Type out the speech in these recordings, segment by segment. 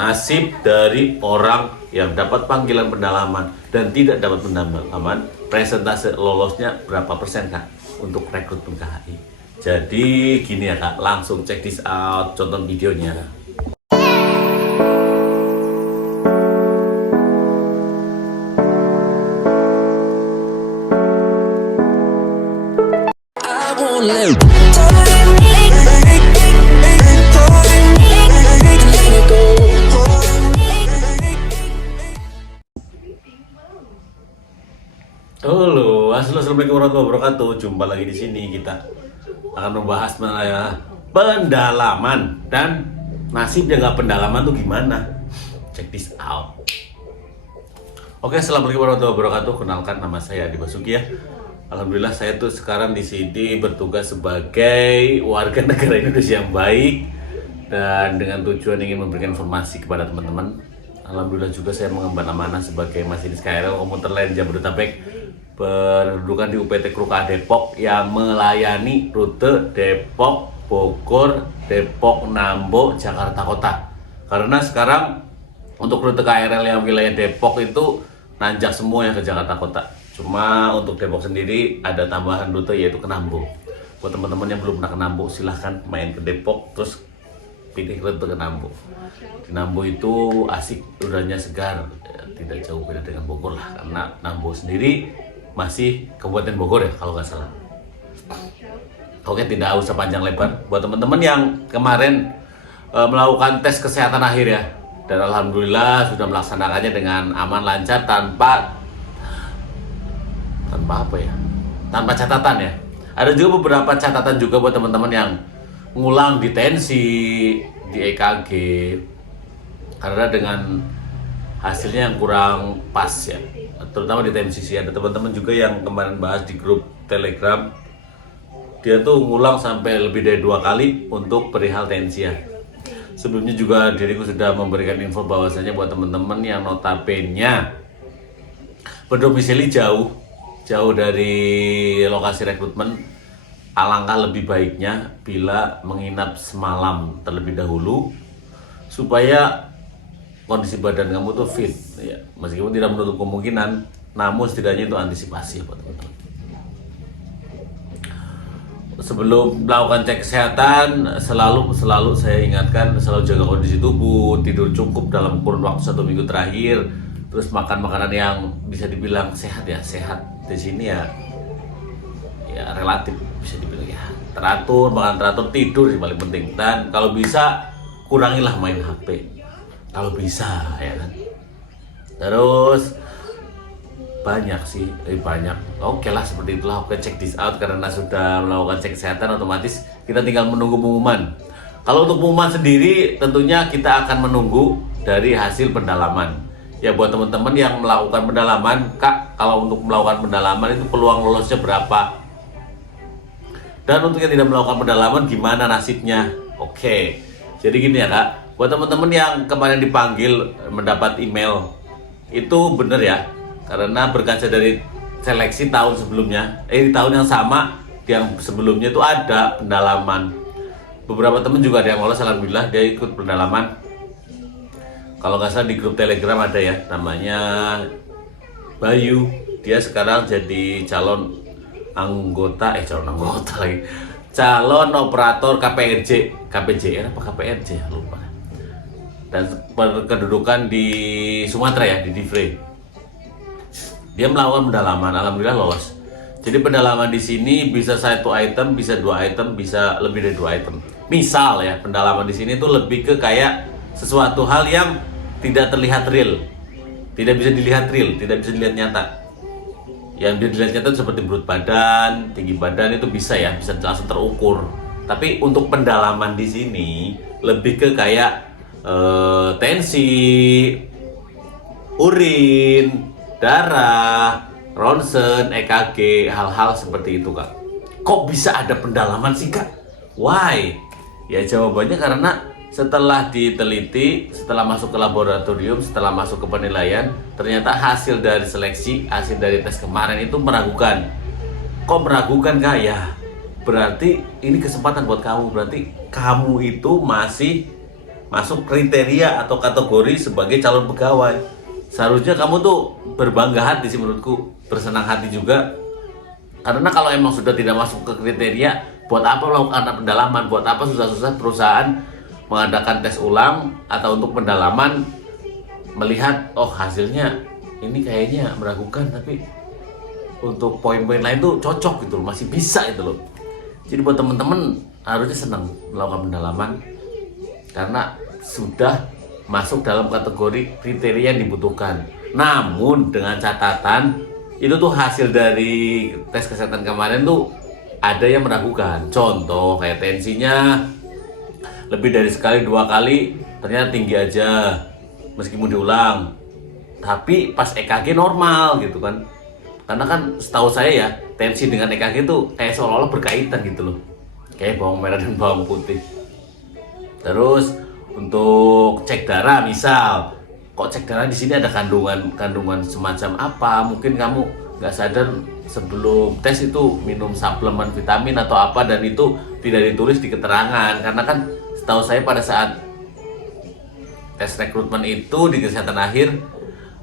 nasib dari orang yang dapat panggilan pendalaman dan tidak dapat pendalaman, presentase lolosnya berapa persen Kak untuk rekrutmen KHI. Jadi gini ya Kak, langsung check this out, contoh videonya. Halo, assalamualaikum warahmatullahi wabarakatuh. Jumpa lagi di sini, kita akan membahas mengenai pendalaman dan nasibnya nggak pendalaman tuh gimana. Check this out. Oke, assalamualaikum warahmatullahi wabarakatuh. Kenalkan, nama saya Adi Basuki ya. Alhamdulillah saya tuh sekarang di sini bertugas sebagai warga negara Indonesia yang baik dan dengan tujuan ingin memberikan informasi kepada teman-teman. Alhamdulillah juga saya mengemban amanah sebagai masinis KRL komuter lain Jabodetabek, berkedudukan di UPT Kruka Depok yang melayani rute Depok, Bogor, Depok, Nambo, Jakarta Kota. Karena sekarang untuk rute KRL yang wilayah Depok itu nanjak semua yang ke Jakarta Kota. Cuma untuk Depok sendiri ada tambahan rute yaitu ke Nambo. Buat teman-teman yang belum pernah ke Nambo, silahkan main ke Depok terus pilih rute ke Nambo. Di Nambo itu asik, udaranya segar, tidak jauh beda dengan Bogor lah, karena Nambo sendiri masih Kabupaten Bogor ya kalau nggak salah. Oke, tidak usah panjang lebar. Buat teman-teman yang kemarin melakukan tes kesehatan akhir ya, dan alhamdulillah sudah melaksanakannya dengan aman lancar tanpa apa ya, tanpa catatan ya. Ada juga beberapa catatan juga buat teman-teman yang ngulang di tensi, di EKG, karena dengan hasilnya yang kurang pas ya, terutama di tensi sih. Ada teman-teman juga yang kemarin bahas di grup Telegram, dia tuh ngulang sampai lebih dari 2 kali untuk perihal tensi ya. Sebelumnya juga diriku sudah memberikan info bahwasanya buat teman-teman yang notabene berdomisili jauh dari lokasi rekrutmen, alangkah lebih baiknya bila menginap semalam terlebih dahulu supaya kondisi badan kamu tuh fit ya, meskipun tidak menutup kemungkinan, namun setidaknya itu antisipasi ya buat teman-teman. Sebelum melakukan cek kesehatan, selalu saya ingatkan, selalu jaga kondisi tubuh, tidur cukup dalam kurun waktu 1 minggu terakhir, terus makan makanan yang bisa dibilang sehat ya. Sehat di sini ya relatif bisa dibilang ya teratur, makan teratur, tidur yang paling penting, dan kalau bisa kurangilah main HP kalau bisa ya kan. Terus banyak sih, lebih banyak. Oke lah, seperti itulah. Oke, check this out. Karena sudah melakukan cek kesehatan, otomatis kita tinggal menunggu pengumuman. Kalau untuk pengumuman sendiri, tentunya kita akan menunggu dari hasil pendalaman. Ya buat teman-teman yang melakukan pendalaman, Kak, kalau untuk melakukan pendalaman itu peluang lolosnya berapa? Dan untuk yang tidak melakukan pendalaman gimana nasibnya? Oke, jadi gini ya Kak, buat teman-teman yang kemarin dipanggil mendapat email, itu bener ya, karena berkaca dari seleksi tahun sebelumnya, di tahun yang sama, yang sebelumnya itu ada pendalaman. Beberapa teman juga ada yang lolos, alhamdulillah dia ikut pendalaman. Kalau nggak salah di grup Telegram ada ya, namanya Bayu. Dia sekarang jadi calon operator KPJR apa KPRJ lupa. Dan berkedudukan di Sumatera ya, di Divre. Dia melakukan pendalaman, alhamdulillah lolos. Jadi pendalaman di sini bisa 1 item, bisa 2 item, bisa lebih dari 2 item. Misal ya, pendalaman di sini tuh lebih ke kayak sesuatu hal yang tidak terlihat real, tidak bisa dilihat real, tidak bisa dilihat nyata. Yang dilihat nyata seperti berat badan, tinggi badan itu bisa ya, bisa langsung terukur. Tapi untuk pendalaman di sini lebih ke kayak tensi, urin, darah, ronsen, EKG, hal-hal seperti itu Kak. Kok bisa ada pendalaman sih Kak? Why? Ya jawabannya karena setelah diteliti, setelah masuk ke laboratorium, setelah masuk ke penilaian, ternyata hasil dari seleksi, hasil dari tes kemarin itu meragukan. Kok meragukan Kak? Ya berarti ini kesempatan buat kamu. Berarti kamu itu masih masuk kriteria atau kategori sebagai calon pegawai. Seharusnya kamu tuh berbangga hati sih menurutku, bersenang hati juga. Karena kalau emang sudah tidak masuk ke kriteria, buat apa melakukan pendalaman? Buat apa susah-susah perusahaan mengadakan tes ulang atau untuk pendalaman, melihat oh hasilnya ini kayaknya meragukan, tapi untuk poin-poin lain tuh cocok gitu loh, masih bisa itu loh. Jadi buat temen-temen harusnya senang melakukan pendalaman karena sudah masuk dalam kategori kriteria yang dibutuhkan. Namun dengan catatan itu tuh hasil dari tes kesehatan kemarin tuh ada yang meragukan. Contoh kayak tensinya lebih dari sekali 2 kali ternyata tinggi aja meskipun diulang, tapi pas EKG normal gitu kan. Karena kan setahu saya ya, tensi dengan EKG itu kayak seolah-olah berkaitan gitu loh. Kayak bawang merah dan bawang putih. Terus untuk cek darah misal, kok cek darah di sini ada kandungan semacam apa? Mungkin kamu nggak sadar sebelum tes itu minum suplemen vitamin atau apa dan itu tidak ditulis di keterangan. Karena kan setahu saya pada saat tes rekrutmen itu di kesehatan akhir,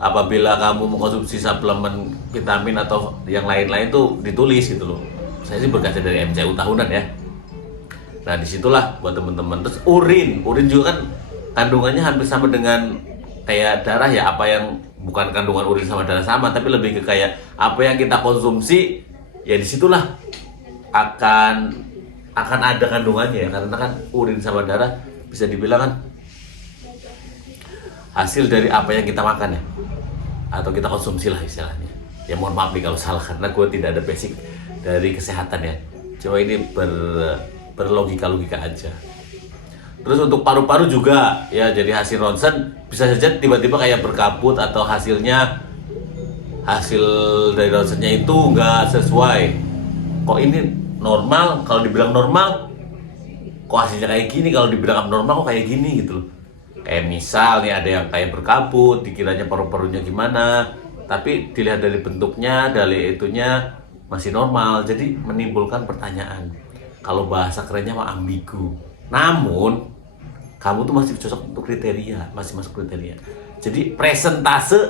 apabila kamu mengkonsumsi suplemen vitamin atau yang lain-lain tuh ditulis gitu loh. Saya sih berkaca dari MCU tahunan ya. Nah disitulah buat teman-teman. Terus urin juga kan kandungannya hampir sama dengan kayak darah ya. Apa yang bukan kandungan urin sama darah sama, tapi lebih ke kayak apa yang kita konsumsi ya disitulah akan ada kandungannya ya. Karena kan urin sama darah bisa dibilang kan hasil dari apa yang kita makan ya, atau kita konsumsi lah istilahnya ya. Mohon maaf nih kalau salah karena gue tidak ada basic dari kesehatan ya. Coba ini berlogika aja. Terus untuk paru-paru juga ya, jadi hasil ronsen bisa saja tiba-tiba kayak berkabut atau hasil dari ronsennya itu nggak sesuai. Kok ini normal, kalau dibilang normal kok hasilnya kayak gini, kalau dibilang abnormal kok kayak gini gitu loh. Kayak misal nih ada yang kayak berkabut, dikiranya paru-parunya gimana, tapi dilihat dari bentuknya, dari itunya masih normal. Jadi menimbulkan pertanyaan. Kalau bahasa kerennya mah ambigu. Namun kamu tuh masih cocok untuk kriteria, masih masuk kriteria. Jadi presentase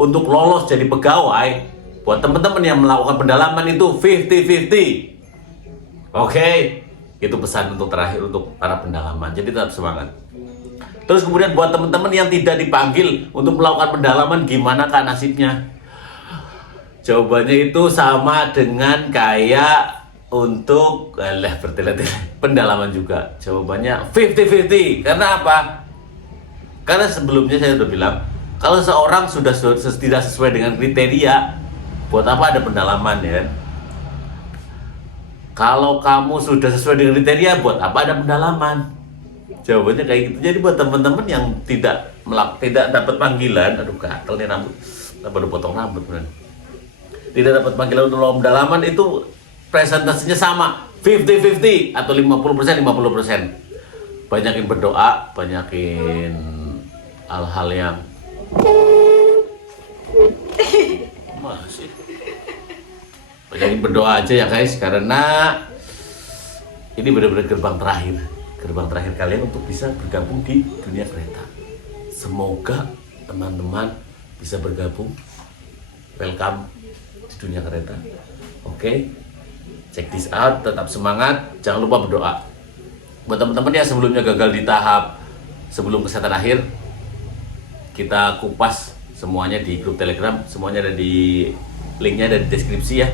untuk lolos jadi pegawai buat teman-teman yang melakukan pendalaman itu 50-50. Oke, itu pesan untuk terakhir untuk para pendalaman. Jadi tetap semangat. Terus kemudian buat teman-teman yang tidak dipanggil untuk melakukan pendalaman, gimana kan nasibnya? Jawabannya itu sama dengan kayak untuk bertele-tele pendalaman juga. Jawabannya 50-50. Karena apa? Karena sebelumnya saya sudah bilang, kalau seorang sudah tidak sesuai dengan kriteria, buat apa ada pendalaman ya? Kalau kamu sudah sesuai dengan kriteria, buat apa ada pendalaman? Jawabannya kayak gitu. Jadi buat teman-teman yang tidak dapat panggilan, aduh gatel nih rambut, baru potong rambut bener. Tidak dapat panggilan untuk melakukan pendalaman itu presentasinya sama 50-50 atau 50%. Banyakin berdoa, banyakin hal-hal yang masih banyakin berdoa aja ya guys, karena ini benar-benar gerbang terakhir kalian untuk bisa bergabung di dunia kereta. Semoga teman-teman bisa bergabung, welcome di dunia kereta. Oke, check this out, tetap semangat, jangan lupa berdoa. Buat teman-teman yang sebelumnya gagal di tahap sebelum kesehatan akhir, kita kupas semuanya di grup Telegram, semuanya ada di linknya, ada di deskripsi ya.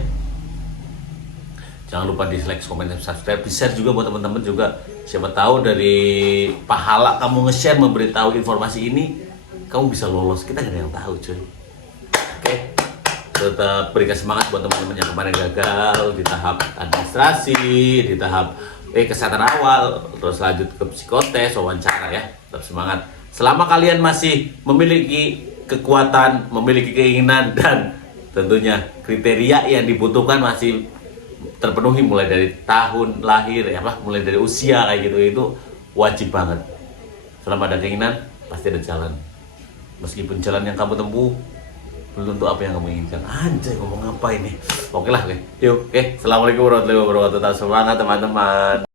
Jangan lupa di like, komen, dan subscribe. Di share juga buat teman-teman juga. Siapa tahu dari pahala kamu nge-share, memberitahu informasi ini, kamu bisa lolos. Kita nggak ada yang tahu cuy. Oke, tetap berikan semangat buat teman-teman yang kemarin gagal di tahap administrasi, di tahap kesehatan awal, terus lanjut ke psikotes, wawancara ya. Tetap semangat. Selama kalian masih memiliki kekuatan, memiliki keinginan, dan tentunya kriteria yang dibutuhkan masih terpenuhi, mulai dari tahun lahir ya, mulai dari usia kayak gitu, itu wajib banget. Selama ada keinginan pasti ada jalan, meskipun jalan yang kamu tempuh belum tentu apa yang kamu inginkan. Anjay, ngomong apa ini? Oke lah, oke. Yuk, oke. Assalamualaikum warahmatullahi wabarakatuh. Tetap semangat teman-teman.